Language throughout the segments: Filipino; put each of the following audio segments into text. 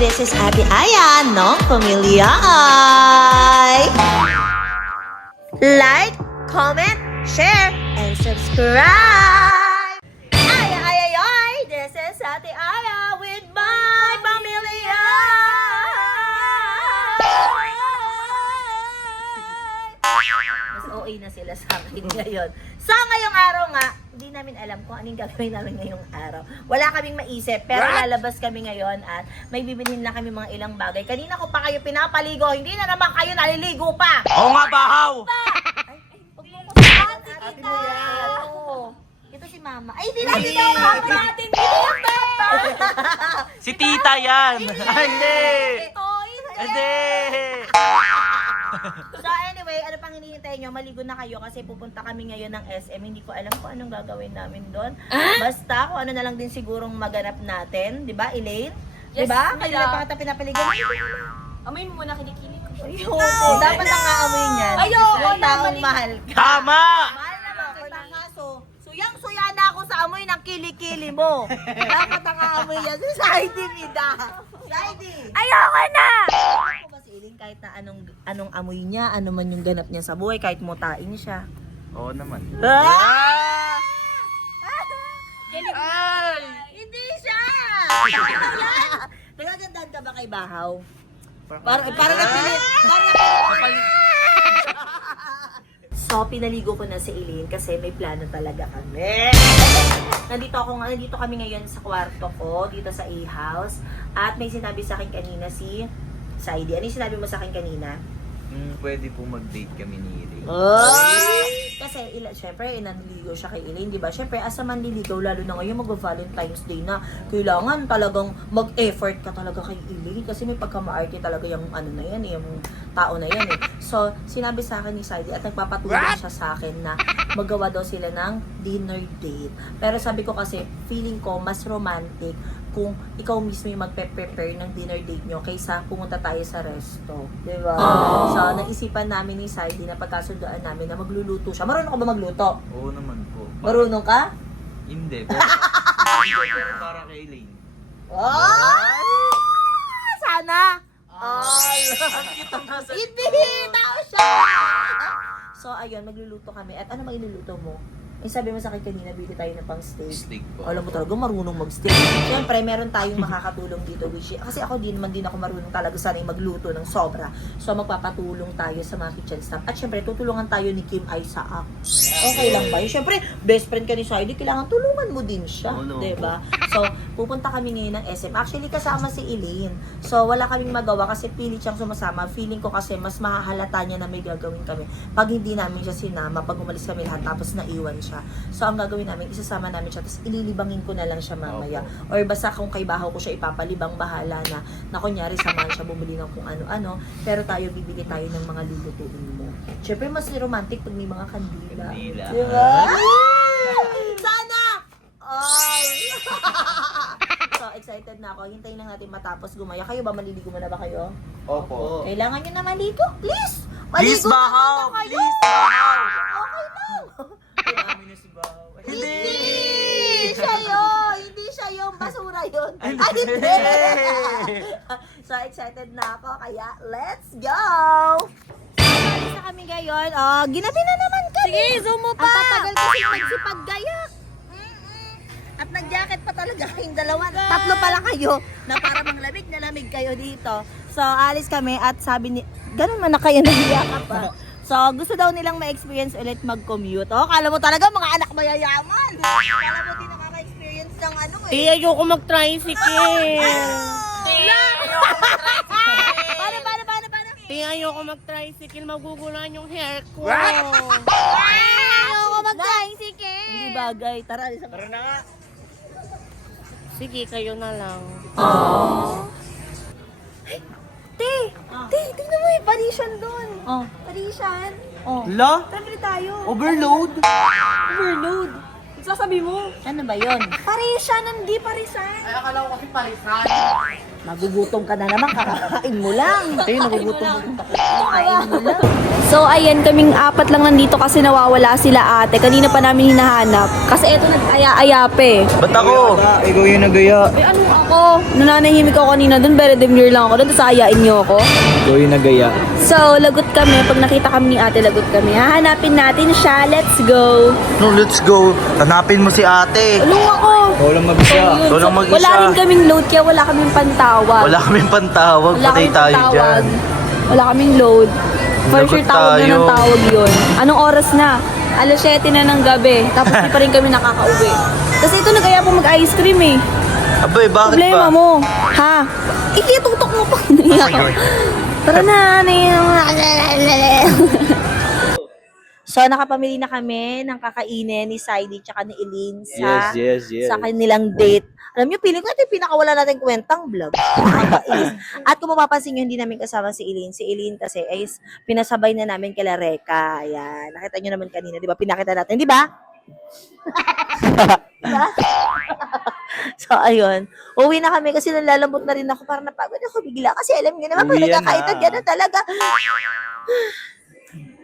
This is Ate Aya ng Pamilya Ay. Like, comment, share, and subscribe! Ay, ay, ay, ay! This is Ate Aya with my Pamilya Mas OA na sila sa akin ngayon. So, ngayong araw nga, hindi namin alam kung anong gagawin namin ngayong araw. Wala kaming maisip, pero lalabas kami ngayon at may bibilhin na kami mga ilang bagay. Kanina ko pa kayo pinapaligo, hindi na naman kayo naliligo pa! Oo nga, bahaw! Ate mo yan. Ito si Mama. Ay, hindi natin daw Mama natin. Si tita yan! Hindi! Ito, Hindi! So anyway, ano pang hinihintay nyo? Maligo na kayo kasi pupunta kami ngayon ng SM. Hindi ko alam kung anong gagawin namin doon. Basta kung ano na lang din sigurong maganap natin. Di ba, Elaine? Di ba? Kayo na pa kita pinapaligo. Amoy mo muna kinikili ko. Ayoko. Dapat lang aamoy niyan. Ayoko, Yung taong mali. mahal ka. Tama! Mahal naman kita nga. So, suyang-suya na ako sa amoy ng kilikili mo. Dapat ang aamoy yan. Si Saidi, Mida. Saidi. Ayoko na! Ako ba si Elaine kahit na anong amoy niya, ano man yung ganap niya sa buhay, kahit mutain siya. Oo naman. Ah! Ay! Hindi siya! Nagagandaan ka ba kay Bahaw? Para napilit. So, pinaligo ko na si Elaine kasi may plano talaga kami. Nandito kami ngayon sa kwarto ko, dito sa A-house. At may sinabi sa akin kanina si Saidi. Ano yung sinabi mo sa akin kanina? Pwede po mag-date kami ni Iri. Kasi, syempre, nanliligaw siya kay Elaine, di ba? Syempre, as a manliligaw, lalo na ngayon, mag-Valentine's Day na, kailangan talagang mag-effort ka talaga kay Elaine kasi may pagkamaarte talaga yung ano na yan, yung tao na yan eh. So, sinabi sa akin ni Saidi at nagpapatulong siya sa akin na magawa daw sila ng dinner date. Pero sabi ko kasi, feeling ko, mas romantic kung ikaw mismo yung magpe-prepare ng dinner date nyo kaysa pumunta tayo sa resto. Diba? So, naisipan namin ni Saidi na pagkasundoan namin na magluluto siya. Marunong ka ba magluto? Oo naman po. Marunong ka? Hindi, pero para kay Elaine. Oh! Sana! Ay! Hindi! Tao siya! So, ayun, magluluto kami. At ano magluluto mo? Eh, sabi mo sa akin kanina, bili tayo ng pang steak. Steak po. Alam mo talaga, marunong mag-steak. Siyempre, meron tayong makakatulong dito. Kasi ako din ako marunong talaga sanay magluto ng sobra. So, magpapatulong tayo sa mga kitchen staff. At siyempre, tutulungan tayo ni Kim Isaac. Okay lang ba yun? Siyempre, best friend ka ni Saidi, kailangan tulungan mo din siya. Oo, no. Diba? So, pupunta kami ngayon ng SM. Actually, kasama si Elaine. So, wala kaming magawa kasi pilit siyang sumasama. Feeling ko kasi mas mahahalata niya na may gagawin kami. Pag hindi namin siya sinama, pag umalis kami lahat, tapos naiwan siya. So, ang gagawin namin, isasama namin siya, tapos ililibangin ko na lang siya mamaya. Or basta kung kay Bahaw ko siya ipapalibang, bahala na kunyari samahan siya bumili ng kung ano-ano, pero tayo, bibili tayo ng mga lulutuin mo. Siyempre, mas romantic pag may mga kandila. Kandila. Diba? Sana! Ay! So, excited na ako. Hintayin lang natin matapos gumaya. Kayo ba, maliligo mo na ba kayo? Opo. Kailangan nyo na maligo? Please! Please, Maligo na Bahaw! muna kayo! Please, Bahaw! Okay lang! Kailangan na si Bahaw. Hindi siya yun! Hindi siya yung basura yun! Ay, hindi! So, excited na ako, kaya let's go! Alis na kami ngayon. Oh, ginabi na naman kami! Sige, zoom mo pa! Ang tatagal kasi magsipag-gaya. At nag-jacket pa talaga kayong dalawa. Tatlo pala kayo na para manglamig na lamig kayo dito. So, alis kami at sabi ni... Ganun man na kayo nahiya ka pa. So, gusto daw nilang ma-experience ulit mag-commute. Oh, kala mo talaga mga anak mayayaman. Kala mo din nakaka-experience ng ano eh. Di, ayoko mag-tricycle. Paano? Di, ayoko mag-tricycle. Magugulan yung hair ko. Ayoko mag-tricycle. Hindi bagay. Tara, alis na. Tara na nga. Sige, kayo na lang. Te, tingnan mo yung Parisian doon. Oh. Parisian. Oh. La? Tara tayo. Overload? Overload. Sasabi mo? Ano ba yun? Parisian, hindi Parisan. Ay, akala ko kasi parisan. Nagugutom ka na naman, kakakain mo lang. Ay, nagugutom. Kakain mo lang. So, ayan, kaming apat lang nandito kasi nawawala sila ate. Kanina pa namin hinahanap. Kasi eto nag-aya-aya pa eh. Ba't ako? Ikaw yung nagaya. Eh, ano ako? ako. Nananahimik ako kanina doon. Very demure lang ako doon. Tapos ayain niyo ako. Ikaw yung nagaya. So, lagot kami. Pag nakita kami ni ate, lagot kami. Hahanapin natin siya. Let's go. No, let's go. Hanapin mo si ate. Tulong ako. Ikaw lang mag-isa. Ikaw lang mag-isa. Wala rin kaming load kaya wala kaming pantawag. Wala kaming pantawag. Wala Patay kaming tayo pantawag. dyan. Wala kaming load. For Lagot sure tawag na tayo. ng tawag yun. Anong oras na? Alas 7 na ng gabi. Tapos di pa rin kami nakakauwi. Kasi ito nagaya po mag-ice cream eh. Abay, bakit Problema ba? mo. Ha? Ikitutok mo pa. Tara na. So, nakapamili na kami ng kakainin ni Saidi tsaka ni Eileen sa, Yes. sa kanilang date. Alam niyo, feeling ko ito yung pinakawala natin kwentang vlog. Nakakainis. At kung mapapansin niyo, hindi namin kasama si Eileen. Si Eileen kasi ay pinasabay na namin kila Reka. Ayan. Nakita niyo naman kanina, di ba? Pinakita natin, di ba? Diba? So, ayun. Uwi na kami kasi nalalambot na rin ako. Parang napagod ako bigla. Kasi alam niyo naman, pag Uwi yan nagkakaitan, na. gano'n talaga.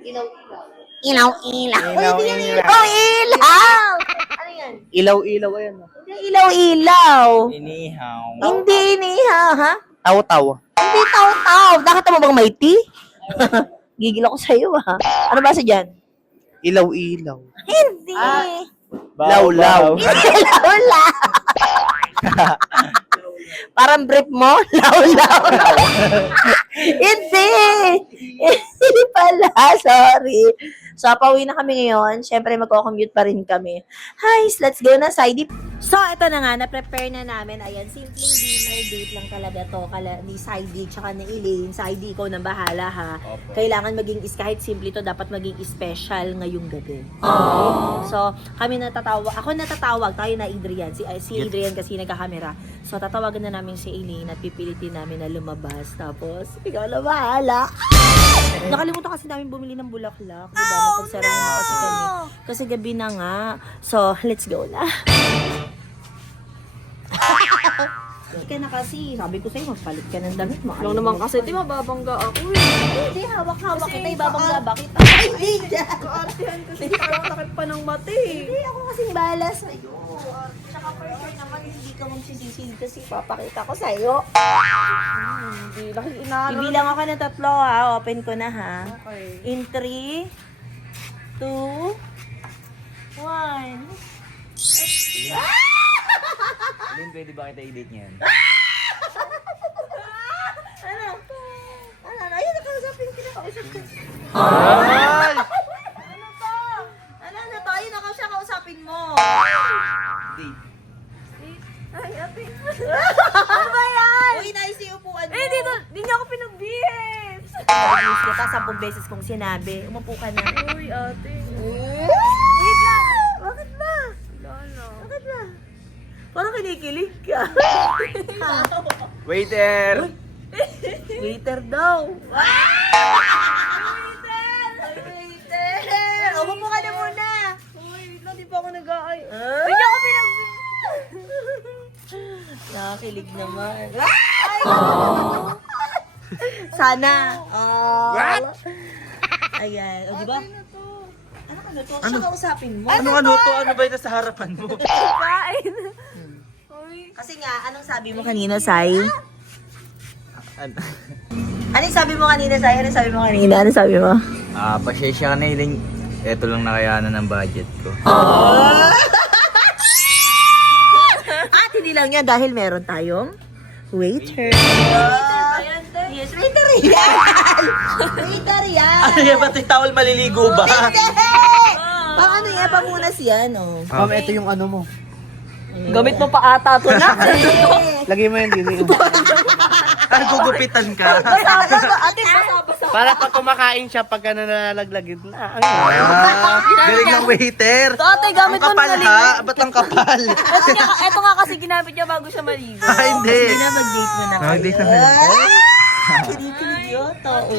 Ilaw. Ilaw. Ilaw! Ano yan? Ilaw-ilaw yan. Hindi ilaw-ilaw. Inihaw. Hindi inihaw, ha? Taw-taw. Hindi taw-taw. Nakita mo bang may tea? Gigil ako sa'yo, ha? Ano ba sa dyan? Ilaw-ilaw. Hindi. Law-law. Law-law. Parang brief mo? Law-law. Hindi. Hindi pala. Sorry. So, pauwi na kami ngayon. Siyempre, magko-commute pa rin kami. Hi, let's go na, Saidi. So, ito na nga, na-prepare na namin. Ayan, simpleng dinner date lang talaga to. Ni Saidi, tsaka ni Elaine. Saidi, ikaw na bahala, ha? Opo. Kailangan maging, kahit simple to, dapat maging special ngayong gabi. Okay? So, kami natatawag. Ako natatawag. Tayo na Adrian. Si Adrian kasi nagkakamera. So, tatawagan na namin si Elaine at pipilitin namin na lumabas. Tapos, ikaw na bahala. Nakalimutan kasi namin bumili ng bulaklak. Diba? Napagsara na kasi kami. Kasi gabi na nga. So, let's go na. Hindi ka na kasi. Sabi ko sa'yo, magpalit ka ng damit mo. Lang naman kasi, di mababangga ako eh. Hindi, hawak-hawak kita. Ibabangga kita. Hindi dyan. Kaartihan kasi parang takip pa ng mata eh. Hindi ako kasing bala sa'yo. Tsaka for sure naman, hindi ka magsisisi kasi papakita ko sa'yo. Hindi, dahil inaano. Ibilang ako ng 3 ha. Open ko na ha. Okay. In 3, 2, 1. Lin, pwede ba kita i-date niyan? Ano? Ayun, nakausapin ko. Nakausap ko. Ay! Ano to? Ano to? Ayun, siya kausapin mo. Date. Ay, ate. Ano ba yan? Uy, nice yung upuan mo. Eh, dito, di niya ako pinagbihis. Nag-use kita 10 beses kong sinabi. Umupo ka na. Uy, ate. Wait lang. Bakit ba? Lala. Bakit ba? Parang kinikilig ka. Waiter! Waiter daw. Waiter! Umupo ka na muna. Uy, di pa ako nag-aay. Di niya ako pinagbihis. Nakakilig naman. Ay! Sana. What? Ayan. O, diba? Ano ka to? Siya kausapin mo. Ano to? Ano ba ito sa harapan mo? Kain. Uy. Kasi nga, anong sabi mo kanina, Sai? Ano? Anong sabi mo kanina, Sai? Anong sabi mo kanina? Anong sabi mo? Pasyensya ka na, Iling. Ito lang nakayanan ng budget ko. At hindi lang yan dahil meron tayong waiter. Yes, waiter yan! Waiter yan! Ano yan? Ba't yung towel maliligo ba? Hindi! Pang ano yan, pamunas yan, oh. Ma'am, ito yung ano mo. Gamit mo pa ata to na. Lagay mo yan, Dili. Gugupitan ka. Ate, basa-basa. Para pag kumakain siya, pagka nalalaglag na. Galing ng waiter. Ate, gamit Ang mo kapal na ha? Ba't ang kapal? Ito nga kasi ginamit niya bago siya maligo. Hindi. Hindi na mag-date mo na kayo. Mag-date na kayo. Kinikilig yun, tao.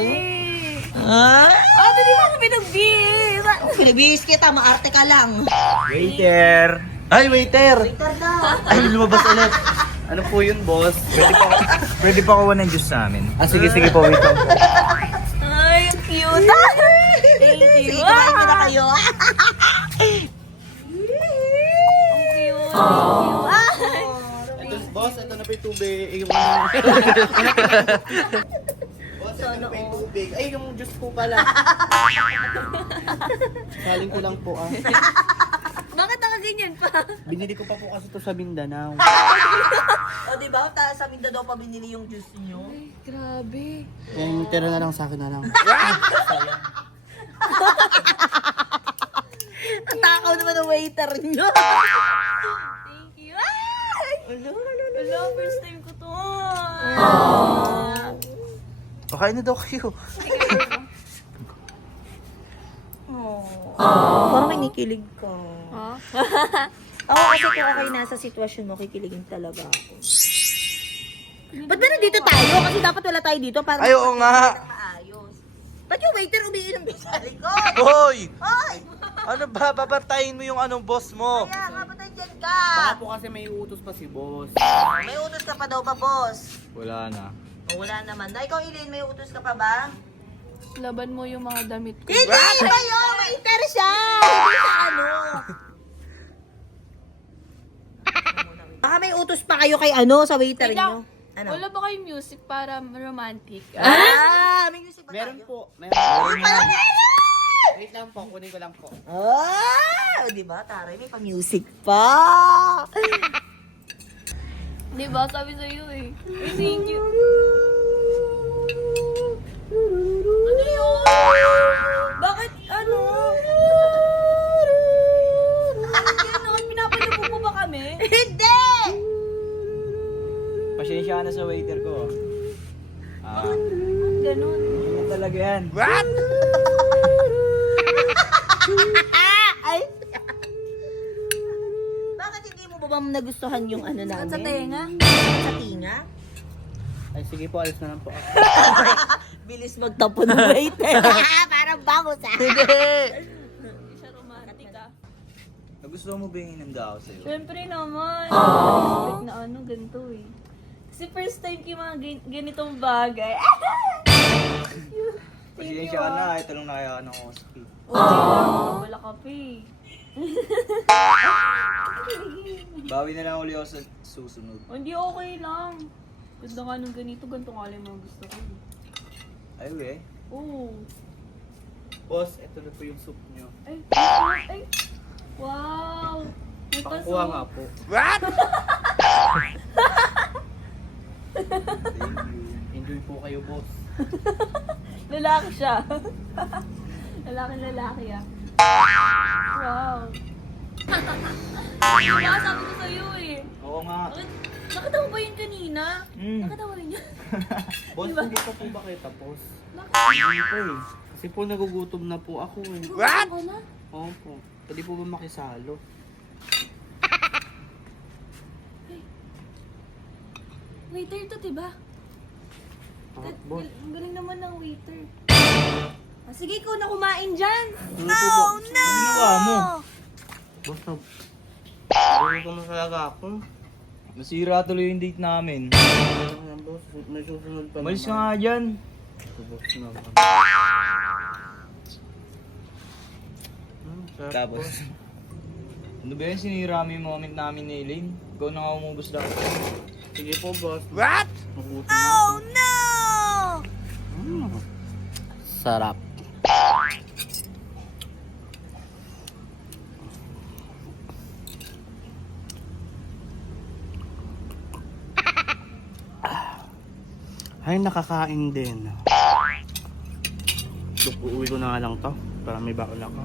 Ate, di mo ako pinagbihis. Pinabihis kita, maarte ka lang. Waiter. Ay, waiter. Waiter na. Ay, lumabas ulit. Ano po yun, boss? Pwede pa kuha ng juice sa amin. Sige po, wait lang. Ay, ang cute. Thank you. Kumain mo na kayo. Ang cute. Ito, boss, ito na pa yung tubig. Yung ano. Boss, ano pa yung tubig? Ay, yung juice po pala. Saling ko lang po ah. Bakit nakaganyan pa? Binili ko pa po kasi to sa Mindanao. O, diba? Sa Mindanao pa binili yung juice nyo. Ay, grabe. Yung tira na lang sa akin na lang. Ang takaw naman ng waiter nyo. Thank you. Ay! Hello, first time ko to. Okay na daw kayo. Parang kinikilig ka. Ha? Ako kasi kung okay nasa sitwasyon mo, kikiligin talaga ako. Ba't ba nandito tayo? Kasi dapat wala tayo dito para Ay, oo nga. maayos. Ba't yung waiter umiinom din sa likod? Hoy! Hoy! Ano ba? Babartayin mo yung anong boss mo. Kaya nga, ba't nandiyan ka? Baka po kasi may utos pa si boss. May utos ka pa daw ba, boss? Wala na. O, wala naman. Na, ikaw, Eileen, may utos ka pa ba? Laban mo yung mga damit ko. Hindi kayo! Waiter siya! Hindi sa ano. Baka may utos pa kayo kay ano, sa waiter Wait lang. nyo. Ano? Wala ba kayong music para romantic? May music pa Meron tayo? po. Meron. Wait lang po, kunin ko lang po. Di ba, Taray? May pa-music pa! Di ba? Sabi sa'yo eh. Ay, thank you. Ano yun? Bakit? Ano? Ganon? Pinapalubo mo ba kami? Hindi! Pasensya ka na sa waiter ko. Ganon. Ano talaga yan? Ay! Bakit hindi mo ba nagustuhan yung ano namin? Sa tenga? Sa tinga? Ay, sige po, alis na lang po ako. Bilis magtapon ng waiter. Parang bango sa Hindi siya romantic ah. Gusto mo ba yung inamda ako sa'yo? Siyempre naman. Expect na ano, ganito eh. Kasi first time ko yung mga ganitong bagay. Pasensya ka na. Ito lang nakayaan ng hospital. Wala ka pa eh. Bawi na lang ulit ako sa susunod. Oh, hindi okay lang. Ganda nga nung ganito, ganito nga lang yung mga gusto ko. Ay, we. Oo. Boss, ito na po yung soup nyo. Ay, ay. Wow. May paso. Pakuha nga po. Thank you. Enjoy po kayo, boss. Lalaki siya. Lalaki ah. Wow. Diba, sabi ko sa'yo eh. Oo nga. Nakita mo ba yun kanina? Nakita mo rin yun? Boss, Diba? hindi pa po ba kayo tapos? Nakita Hindi po eh. Kasi po nagugutom na po ako eh. mo na? Oo po. Pwede po ba makisalo? Waiter to, diba? Boss. Ang galing naman ng waiter. Ah, sige, ikaw na kumain dyan. Ano po ba? Ano ginawa mo? Boss, nagugutom na talaga ako. Nasira tuloy yung date namin. Ayan, boss, may susunod pa Malis ka naman. nga dyan. Boss naman. Sarap, Tapos, boss. ano ba yun? Sinira mo yung moment namin ni Elaine. Ikaw na nga umubos lahat. Sige po, boss. What? Magutom na ako. no! Sarap. Ay, nakakain din. Uuwi ko na nga lang to para may baon ako.